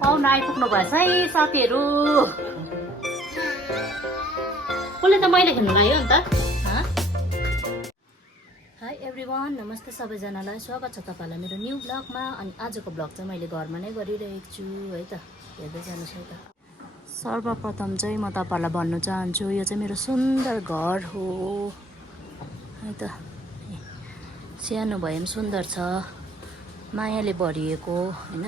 पाहुना आइपुग्नु भएछ है साथीहरू। कसले त मैले खेल्नु लाग्यो नि त। हाई एभ्रिवान, नमस्ते सबैजनालाई, स्वागत छ तपाईँलाई मेरो न्यू ब्लगमा। अनि आजको ब्लग चाहिँ मैले घरमा नै गरिरहेको छु है त, हेर्दै जानुहोस् है त। सर्वप्रथम चाहिँ म तपाईँहरूलाई भन्न चाहन्छु, यो चाहिँ मेरो सुन्दर घर हो है त। सानो भए पनि सुन्दर छ, मायाले भरिएको होइन।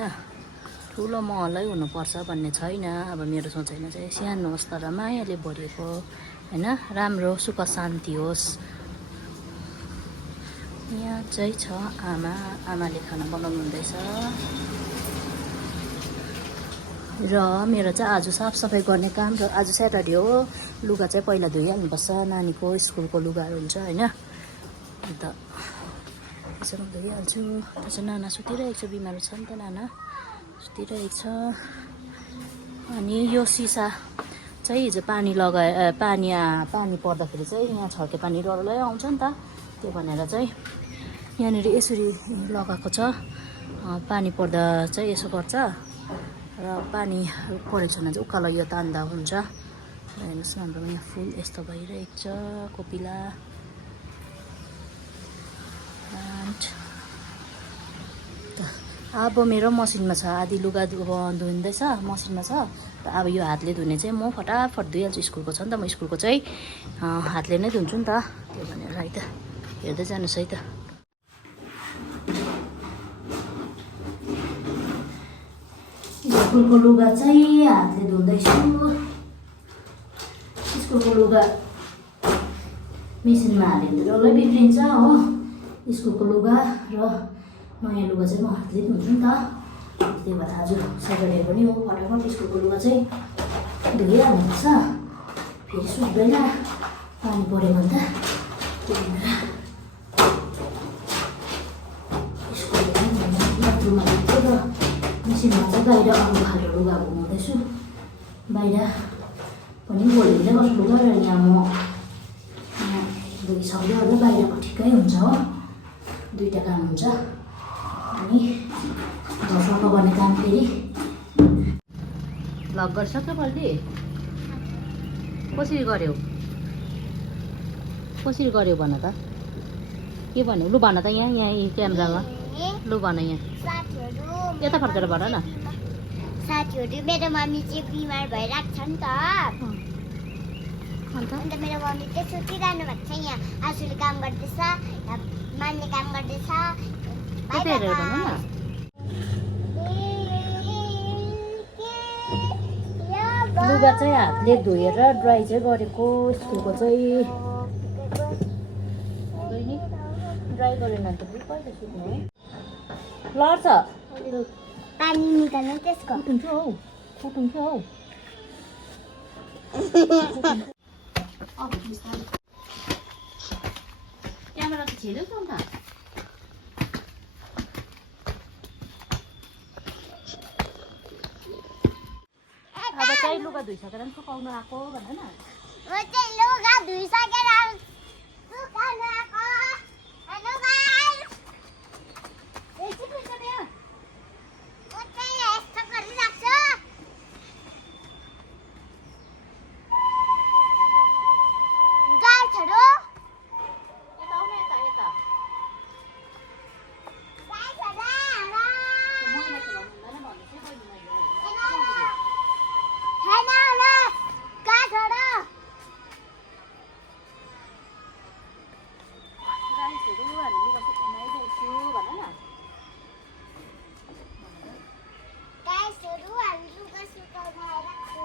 ठुलो महलै हुनुपर्छ भन्ने छैन। अब मेरो सोचाइमा चाहिँ सानो होस् तर मायाले भरिएको होइन, राम्रो सुख शान्ति होस्। यहाँ चाहिँ छ आमाले खाना बनाउनु हुँदैछ र मेरो चाहिँ आज साफसफाइ गर्ने काम र आज स्याटरडे हो। लुगा चाहिँ पहिला धोइहाल्नुपर्छ, नानीको स्कुलको लुगाहरू हुन्छ होइन। अन्त त्यसरी धोइहाल्छु। त्यो चाहिँ नाना सुतिरहेको छ, बिमार छ नि त नाना, सुतिरहेको छ। अनि यो सिसा चाहिँ हिजो पानी पानी पर्दाखेरि चाहिँ यहाँ छर्के पानी डरलै आउँछ नि त, त्यो भनेर चाहिँ यहाँनिर यसरी लगाएको छ। पानी पर्दा चाहिँ यसो गर्छ र पानी परेको छैन चाहिँ उकालो यो तान्दा हुन्छ। हेर्नुहोस् न, हाम्रो यहाँ फुल यस्तो भइरहेको छ, कोपिला। अब मेरो मसिनमा छ, आधी लुगा धुँदैछ मसिनमा छ र अब यो हातले धुने चाहिँ म फटाफट धुइहाल्छु। स्कुलको छ नि त, म स्कुलको चाहिँ हातले नै धुन्छु नि त, त्यो भनेर है त। हेर्दै जानुहोस् है त। स्कुलको लुगा चाहिँ हातले धुँदैछु। स्कुलको लुगा मेसिनमा हाल्यो भने त डल्लै बिग्रिन्छ हो। स्कुलको लुगा र नयाँ लुगा चाहिँ म हातले धुन्छु नि त, त्यही भएर आज स्याटरडे पनि हो, फटाफट स्कुलको लुगा चाहिँ धोइहाल्नुपर्छ, फेरि सुक्दैन पानी पऱ्यो भने त। त्यही भएर बाथरुममा धुन्छु र मेसिनमा चाहिँ बाहिर अरू खाले लुगा घुमाउँदैछु। बाहिर पनि भोलिले गर्छु लुगा र यहाँ म धोइसक्यो होला, बाहिरको ठिकै हुन्छ हो, दुईवटा काम हुन्छ। अनि घर सफा गर्ने काम फेरि भ्लग गरिसक्यो बल्दी। कसरी गऱ्यौ भन त, के भन्यो लु भन त। यहाँ क्यामेरामा लु भन, यहाँ यता फर्केर भन न। साथीहरू, मेरो मम्मी चाहिँ बिमार भइरहेको छ नि त, अन्त मेरो मम्मी चाहिँ सुतिरहनु भएको छ। यहाँ आँसुले काम गर्दैछ, मान्ने काम गर्दैछ। लुगा चाहिँ हातले धोएर ड्राई चाहिँ गरेको, स्कुलको चाहिँ ड्राई गरेन भने त कहिले सुक्नु है, लड्छ पानी निकाल्नु त्यसको। कुटुन्छ हौ क्यामेरा त छिर्यो त अन्त। अब चाहिँ लुगा धोइसकेर पनि सुकाउनु आएको भन न। म चाहिँ लुगा धोइसकेर सुकाउनु आएको। हेलो गाइस, एकछिन हुन्छ नि यहाँ। म चाहिँ यस्तो गरिरहेको छु। गाइसहरू, यता आउनु, यता गाइसहरू, मैला खेलाउनु हुँदैन भन्दैछ बहिनीलाई। राइसहरू हामी लुगा सुकाउनु आइरहेको छु भन न। गाइसहरू, हामी लुगा सुकाउन आइरहेको छु।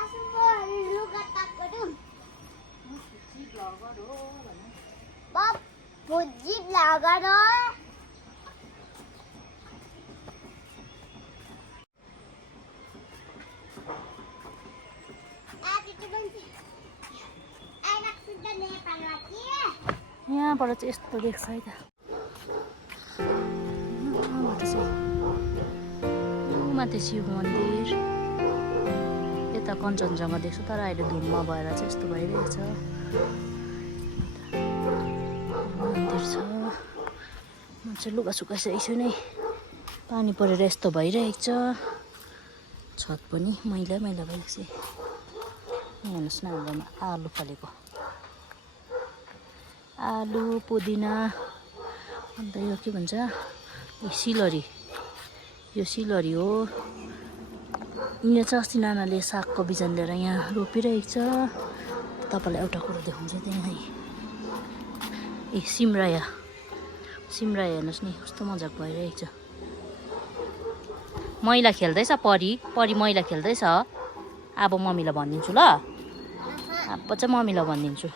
आज म लुगा ताक्छु। ब्लगर हो भन। भुजी ब्लगर हो। यहाँबाट चाहिँ यस्तो देख्छ है त। माथि शिव मन्दिर, यता कञ्चनजङ्घा देख्छु, तर अहिले धुम्म भएर चाहिँ यस्तो भइरहेको छ। मन्दिर छ म चाहिँ लुगा सुकाइसकेको छु नै पानी परेर यस्तो भइरहेको छ छत पनि मैला मैला भएको छ हेर्नुहोस् न हाम्रोमा आलु फलेको आलु पुदिना अन्त यो के भन्छ सिलरी यो सिलरी हो यहाँ चाहिँ अस्ति नानाले सागको बिजन लिएर यहाँ रोपिरहेको छ तपाईँलाई एउटा कुरो देखाउँछु त्यहाँ ए सिमराया हेर्नुहोस् नि कस्तो मजाक भइरहेको छ मैला खेल्दैछ परी मैला खेल्दैछ अब मम्मीलाई भनिदिन्छु ल अब चाहिँ मम्मीलाई भनिदिन्छु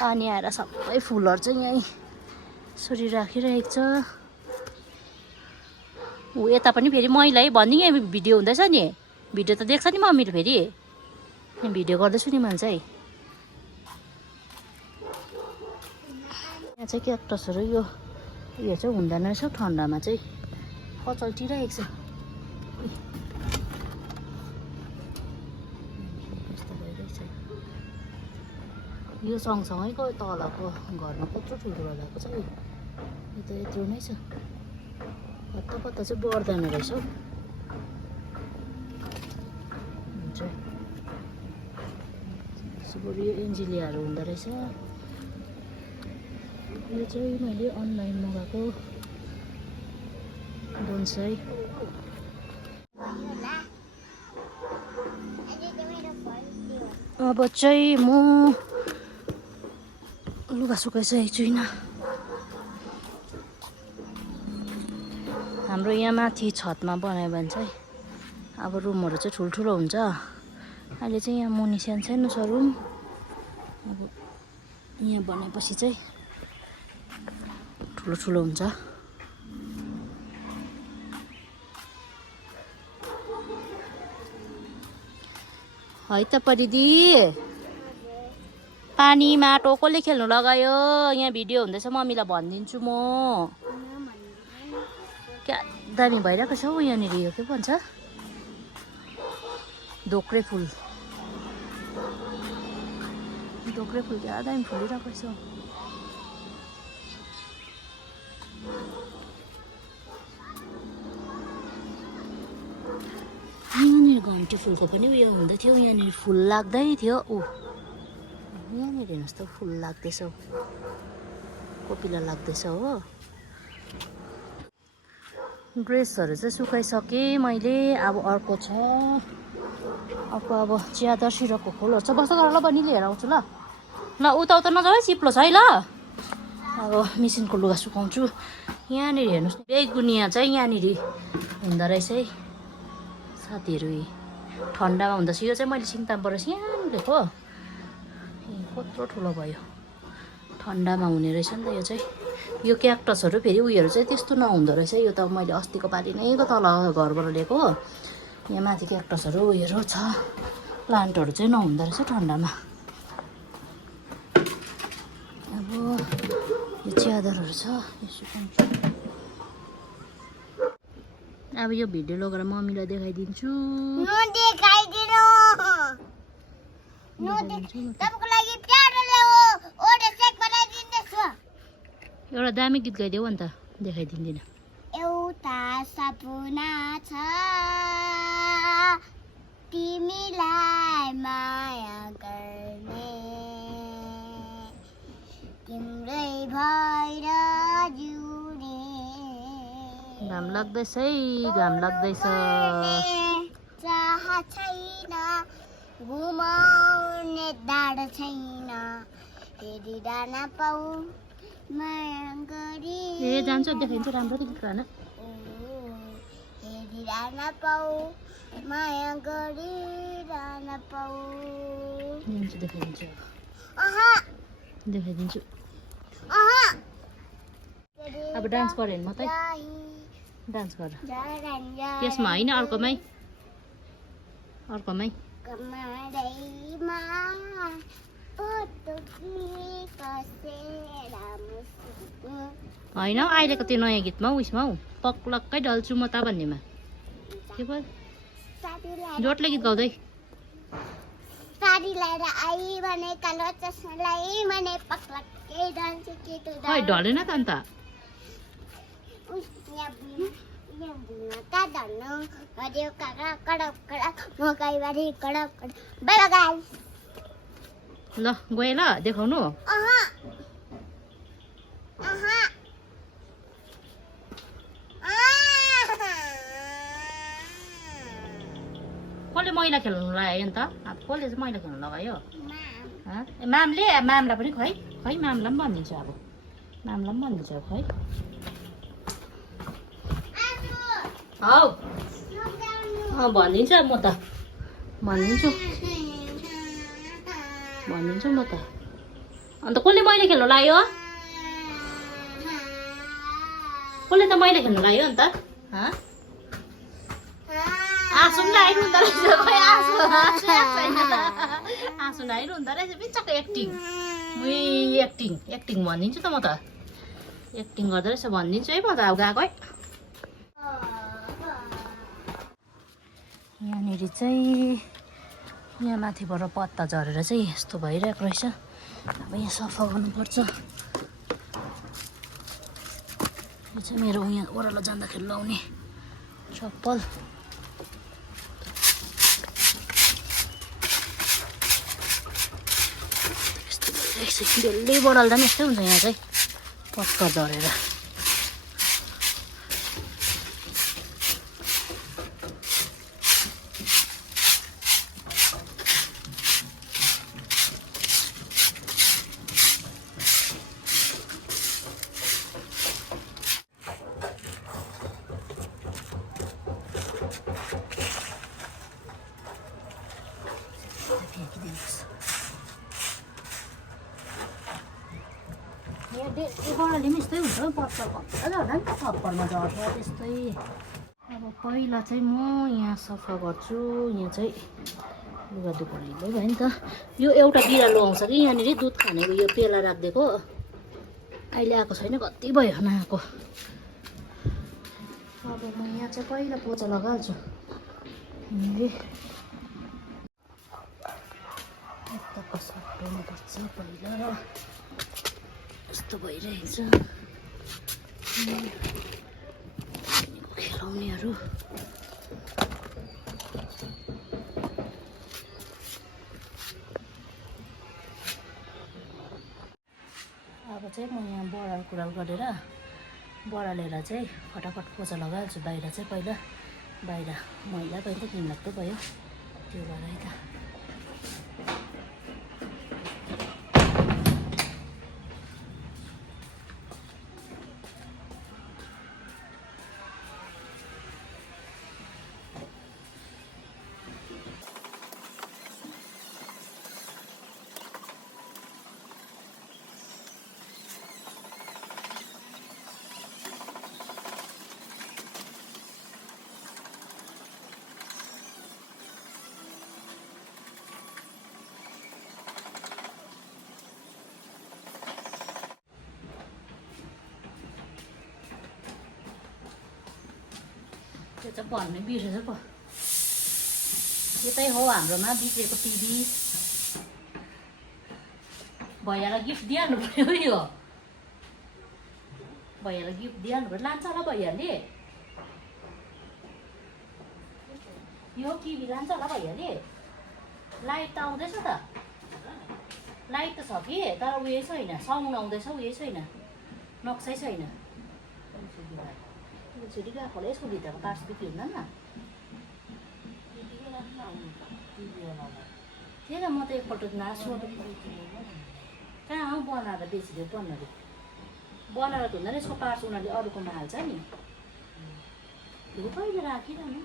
पानी आएर सबै फुलहरू चाहिँ यहीँ यसरी राखिरहेको छ ऊ यता पनि फेरि मैला है भनिदिउँ यहाँ भिडियो हुँदैछ नि भिडियो त देख्छ नि मम्मीले फेरि यहाँ भिडियो गर्दैछु नि मैले चाहिँ यहाँ चाहिँ क्याक्टसहरू यो चाहिँ हुँदैन रहेछ ठन्डामा चाहिँ कचल्टिरहेको छ कस्तो भइरहेछ यो सँगसँगैको तलको घरमा कत्रो ठुल्ठुलो भएको छ यो त यत्रो नै छ कता कता चाहिँ बढ्दैन रहेछ हौ बरु यो एन्जिलियाहरू हुँदो रहेछ यो चाहिँ मैले अनलाइन मगाएको बोन्साई अब चाहिँ म लुगा सुकाइसकेको छुइनँ हाम्रो यहाँ माथि छतमा बनायो भने चाहिँ अब रुमहरू चाहिँ ठुल्ठुलो हुन्छ अहिले चाहिँ यहाँ मुनि सानो छ रुम अब यहाँ बनाएपछि चाहिँ ठुलो हुन्छ है त परिदी पानी माटो कसले खेल्नु लगायो यहाँ भिडियो हुँदैछ मम्मीलाई भनिदिन्छु म क्या दामी भइरहेको छ हौ यहाँनिर यो के भन्छ धोक्रे फुल क्या दामी फुलिरहेको छ यहाँनिर घन्टी फुलको पनि उयो हुँदै थियो यहाँनिर फुल लाग्दै थियो यहाँनिर हेर्नुहोस् त फुल लाग्दैछ कोपिला लाग्दैछ हो ड्रेसहरू चाहिँ सुकाइसकेँ मैले अब अर्को छ अब च्यादर सिरकको खोलहरू छ बस्छ गरेर ल बहिनी लिएर आउँछु ल उता नजाऊ है चिप्लो छ है ल अब मिसिनको लुगा सुकाउँछु यहाँनिर हेर्नुहोस् बेगुनिया चाहिँ यहाँनिर हुँदो रहेछ है साथीहरू ठन्डामा हुँदैछ यो चाहिँ मैले सिङतामबाट सानो लिएको कत्रो ठुलो भयो ठन्डामा हुने रहेछ नि त यो चाहिँ यो क्याक्टसहरू फेरि उयोहरू चाहिँ त्यस्तो नहुँदो रहेछ यो त मैले अस्तिको पालि नै तल घरबाट लिएको यहाँ माथि क्याक्टसहरू उयोहरू छ प्लान्टहरू चाहिँ नहुँदो रहेछ ठन्डामा अब यो च्यादरहरू छ यो सुकाउँछु अब यो भिडियो लगेर मम्मीलाई देखाइदिन्छु एउटा दामी गीत गाइदेऊ अन्त देखाइदिँदिनँ एउटा सपना छ तिमीलाई माया गर्ने तिम्रै भएर जिउने घाम लाग्दैछ है घाम लाग्दैछ चाह छैन घुमाउने दाड छैन हेरिरहन पाऊ माया गरी ए जान्छ देखाइन्छ राम्रो त गीत गान हेरिरहन पाऊ माया गरिरहन पाऊ जान्छ देखाइदिन्छु देखाइदिन्छु अब डान्स गऱ्यो भने मात्रै डान्स गर त्यसमा होइन अर्कोमै होइन अहिलेको त्यो नयाँ गीतमा उयसमा हौ पक्लक्कै डल्छु म त भन्नेमा के भयो जोडले गीत गाउँदै साडी लाएर आई भने कालो चस्मा लाई भने पक्लक्कै डल्छु केटो खै ढलेन त अन्त यहाँ भुँगा धन्नु हरियो काँक्रा कडक कडक मकैबारी कडक कडक बाई बाई ल गएँ ल देखाउनु कसले मैला खेल्नु लगायो नि त कसले चाहिँ मैला खेल्नु लगायो मामले मामलाई पनि खै मामलाई पनि भनिदिन्छु अब मामलाई पनि भनिदिन्छु अब खै हौ भनिदिन्छु म त भनिदिन्छु म त अन्त कसले मैला खेल्नु लाग्यो कसले त मैला खेल्नु लाग्यो अन्त आँसु पनि लागिरहँदो रहेछ खै आँसु लागिरहँदो रहेछ बिचक एक्टिङ एक्टिङ भनिदिन्छु त म त एक्टिङ गर्दो रहेछ भनिदिन्छु है म त अब गएको है यहाँनिर चाहिँ यहाँ माथिबाट पत्ता झरेर चाहिँ यस्तो भइरहेको रहेछ अब यहाँ सफा गर्नुपर्छ यो चाहिँ मेरो यहाँ ओह्रालो जाँदाखेरि लाउने चप्पल डेली बढाल्दा पनि यस्तै हुन्छ यहाँ चाहिँ पत्ता झरेर बडाले पनि यस्तै हुन्छ पत्ता भत्ता झर्दा नि त छप्परमा झर्छ त्यस्तै अब पहिला चाहिँ म यहाँ सफा गर्छु यहाँ चाहिँ लुगा धुको लिँदै भयो नि त यो एउटा बिरालो आउँछ कि यहाँनिर दुध खानेको यो पेला राखिदिएको अहिले आएको छैन कति भयो नआएको अब म यहाँ चाहिँ पहिला पोचा लगाइहाल्छु यताको सट्टाउनुपर्छ पहिला यस्तो भइरहेछ खेलाउनेहरू अब चाहिँ म यहाँ बडाल कुडाल गरेर बडालेर चाहिँ फटाफट पोचा लगाइहाल्छु बाहिर चाहिँ पहिला बाहिर मैला पनि त घिनलाग्दो भयो त्यो भएर है त त्यो चाहिँ भन्नै बिर्सेछ पो यतै हो हाम्रोमा बिग्रेको टिभी भैयालाई गिफ्ट दिइहाल्नु पऱ्यो यो भैयालाई गिफ्ट दिइहाल्नु पऱ्यो लान्छ होला भैयाले यो टिभी लान्छ होला भैयाले लाइट त आउँदैछ त लाइट त छ कि तर उयो छैन साउन्ड आउँदैछ उयो छैन नक्सै छैन छुरी गएको होला यसको भित्रको पार्ट्स बिक्री हुँदैन त्यही त म त एकपल्ट कहाँ हो बनाएर बेचिदियो पन्ध्र बनाएर त हुँदैन यसको पार्ट्स उनीहरूले अरूकोमा हाल्छ नि फेरि कहिले राखिरहनु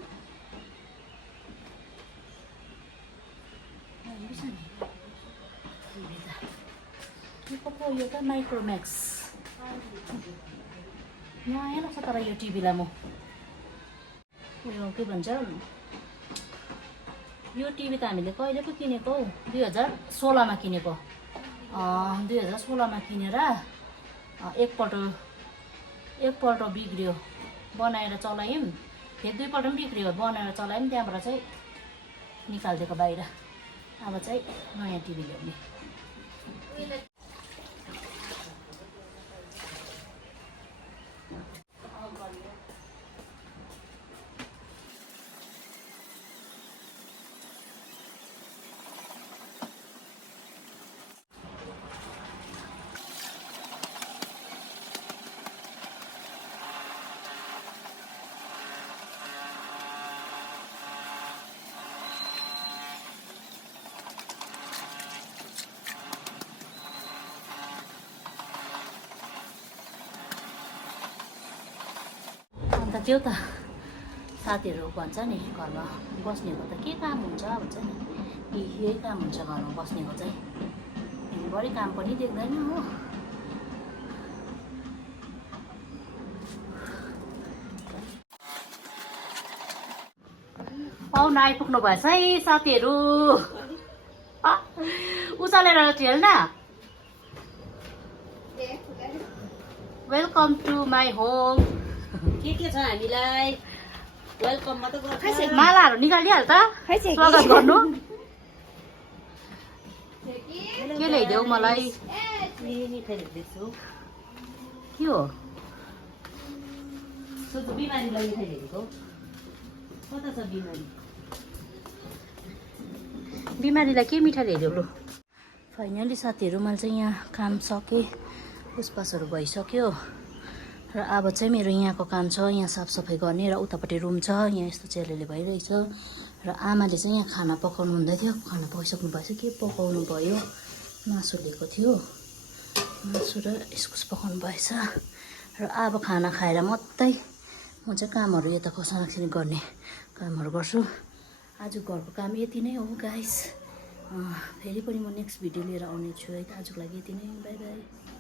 यो त माइक्रोम्याक्स नयाँ लाग्छ तर यो टिभीलाई म के भन्छ यो टिभी त हामीले कहिले पो किनेको हौ 2016मा किनेको 2016मा किनेर एकपल्ट बिग्रियो बनाएर चलायौँ फेरि दुईपल्ट पनि बिग्रियो बनाएर चलायौँ त्यहाँबाट चाहिँ निकालिदिएको बाहिर अब चाहिँ नयाँ टिभी ल्याउने सक्यो त साथीहरू भन्छ नि घरमा बस्नेको त के काम हुन्छ भन्छ नि यही काम हुन्छ घरमा बस्नेको चाहिँ बढी काम पनि देख्दैन हो पाहुना आइपुग्नु भएछ है साथीहरू उचालेर खेल्न वेलकम टु माई होम के छ हामीलाई वेलकम मात्र गर्छ मालाहरू निकालिहाल्छ स्वागत गर्नु के ल्याइदेऊ मलाई मिठाई ल्याउँदैछु के हो सोध्छु बिमारीलाई मिठाई ल्याएको कता छ बिमारी बिमारीलाई के मिठाई ल्याइदेऊ लु फाइनली साथीहरू मैले चाहिँ यहाँ काम सकेँ पुसपासहरू भइसक्यो र अब चाहिँ मेरो यहाँको काम छ यहाँ साफसफाइ गर्ने र उतापट्टि रुम छ यहाँ यस्तो चेलेले भइरहेछ र आमाले चाहिँ यहाँ खाना पकाउनु हुँदै थियो खाना पकाइसक्नु भएछ के पकाउनु भयो मासु लिएको थियो मासु र इस्कुस पकाउनु भएछ र अब खाना खाएर मात्रै म चाहिँ कामहरू यता खसाखसी गर्ने कामहरू गर्छु आज घरको काम यति नै हो गाइस फेरि पनि म नेक्स्ट भिडियो लिएर आउने छु है आजको लागि यति नै बाई बाई